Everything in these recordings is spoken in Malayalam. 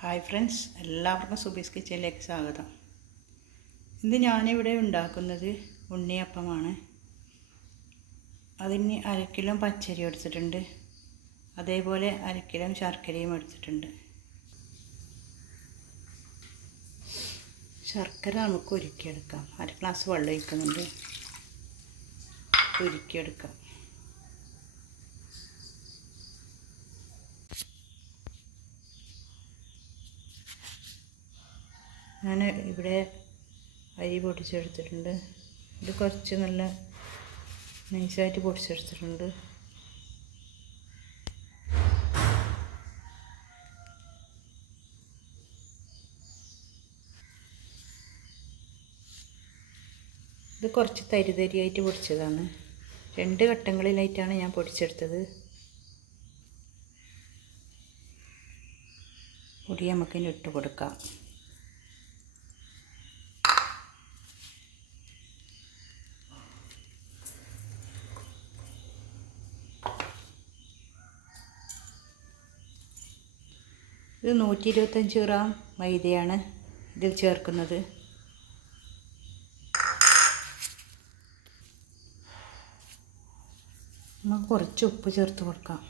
ഹായ് ഫ്രണ്ട്സ്, എല്ലാവർക്കും സുബീസ് കിച്ചണിലേക്ക് സ്വാഗതം. ഇന്ന് ഞാനിവിടെ ഉണ്ടാക്കുന്നത് ഉണ്ണിയപ്പമാണ്. അതിന് 1 കിലോ പച്ചരി എടുത്തിട്ടുണ്ട്. അതേപോലെ 1 കിലോ ശർക്കരയും എടുത്തിട്ടുണ്ട്. ശർക്കര നമുക്ക് ഉരുക്കിയെടുക്കാം. 1 ഗ്ലാസ് വെള്ളം ഒഴിക്കുന്നുണ്ട്. ഉരുക്കിയെടുക്കാം. ഞാൻ ഇവിടെ അരി പൊടിച്ചെടുത്തിട്ടുണ്ട്. ഇത് കുറച്ച് നല്ല നൈസായിട്ട് പൊടിച്ചെടുത്തിട്ടുണ്ട്. ഇത് കുറച്ച് തരിതരിയായിട്ട് പൊടിച്ചതാണ്. 2 ഘട്ടങ്ങളിലായിട്ടാണ് ഞാൻ പൊടിച്ചെടുത്തത്. പൊടി നമുക്കിനി ഇട്ട് കൊടുക്കാം. ഇത് 125 ഗ്രാം മൈദയാണ് ഇതിൽ ചേർക്കുന്നത്. നമുക്ക് കുറച്ച് ഉപ്പ് ചേർത്ത് കൊടുക്കാം.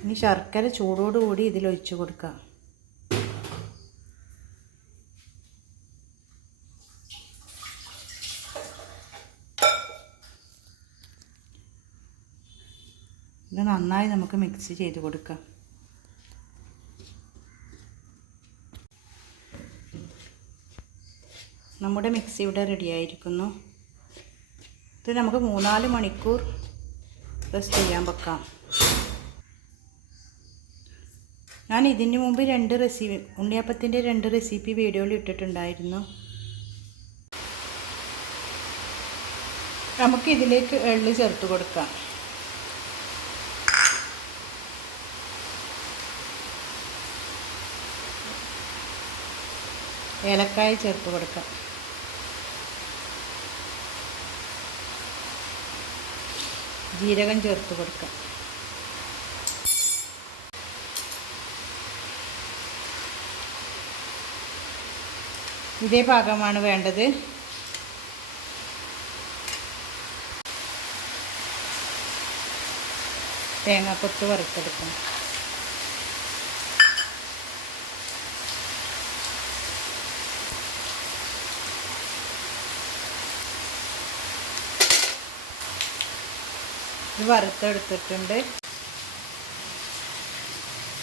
ഇനി ശർക്കര ചൂടോടുകൂടി ഇതിലൊഴിച്ച് കൊടുക്കാം. ഇത് നന്നായി നമുക്ക് മിക്സ് ചെയ്ത് കൊടുക്കാം. നമ്മുടെ മിക്സി ഇവിടെ റെഡിയായിരിക്കുന്നു. ഇത് നമുക്ക് 3-4 മണിക്കൂർ റെസ്റ്റ് ചെയ്യാൻ വെക്കാം. ഞാൻ ഇതിന് മുമ്പ് 2 റെസിപ്പി ഉണ്ണിയപ്പത്തിൻ്റെ 2 റെസിപ്പി വീഡിയോയിൽ ഇട്ടിട്ടുണ്ടായിരുന്നു. നമുക്ക് ഇതിലേക്ക് എള്ള് ചേർത്ത് കൊടുക്കാം. ഏലക്കായ ചേർത്ത് കൊടുക്കാം. ജീരകം ചേർത്ത് കൊടുക്കാം. ഇതേ പാകമാണ് വേണ്ടത്. തേങ്ങാക്കൊത്ത് വറുത്തെടുക്കാം. ഇത് വറുത്തെടുത്തിട്ടുണ്ട്.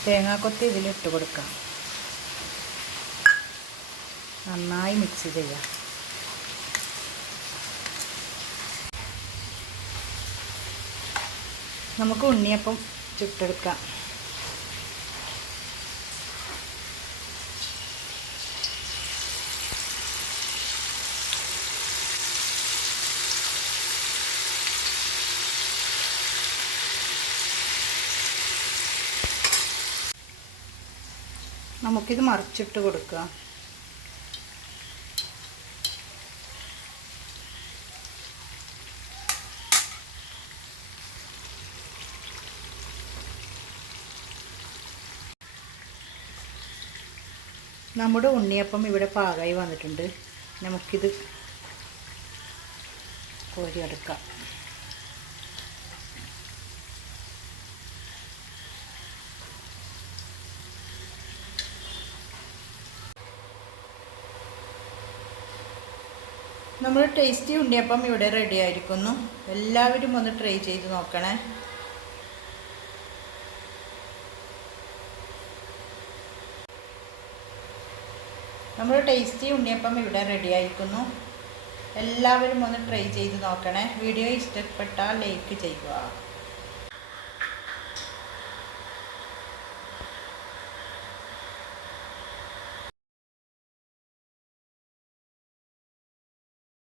തേങ്ങാക്കൊത്ത് ഇതിലിട്ട് കൊടുക്കാം. നന്നായി മിക്സ് ചെയ്യാം. നമുക്ക് ഉണ്ണിയപ്പം ചുട്ടെടുക്കാം. നമുക്കിത് മറിച്ചിട്ട് കൊടുക്കാം. നമ്മുടെ ഉണ്ണിയപ്പം ഇവിടെ പാകമായി വന്നിട്ടുണ്ട്. നമുക്കിത് കോരിയെടുക്കാം. നമ്മുടെ ടേസ്റ്റി ഉണ്ണിയപ്പം ഇവിടെ റെഡി ആയിരിക്കുന്നു. എല്ലാവരും ഒന്ന് ട്രൈ ചെയ്ത് നോക്കണേ. നമ്മുടെ ടേസ്റ്റി ഉണ്ണിയപ്പം ഇവിടെ റെഡി ആയിരിക്കുന്നു. എല്ലാവരും ഒന്ന് ട്രൈ ചെയ്ത് നോക്കണേ. വീഡിയോ ഇഷ്ടപ്പെട്ടാൽ ലൈക്ക് ചെയ്യുക.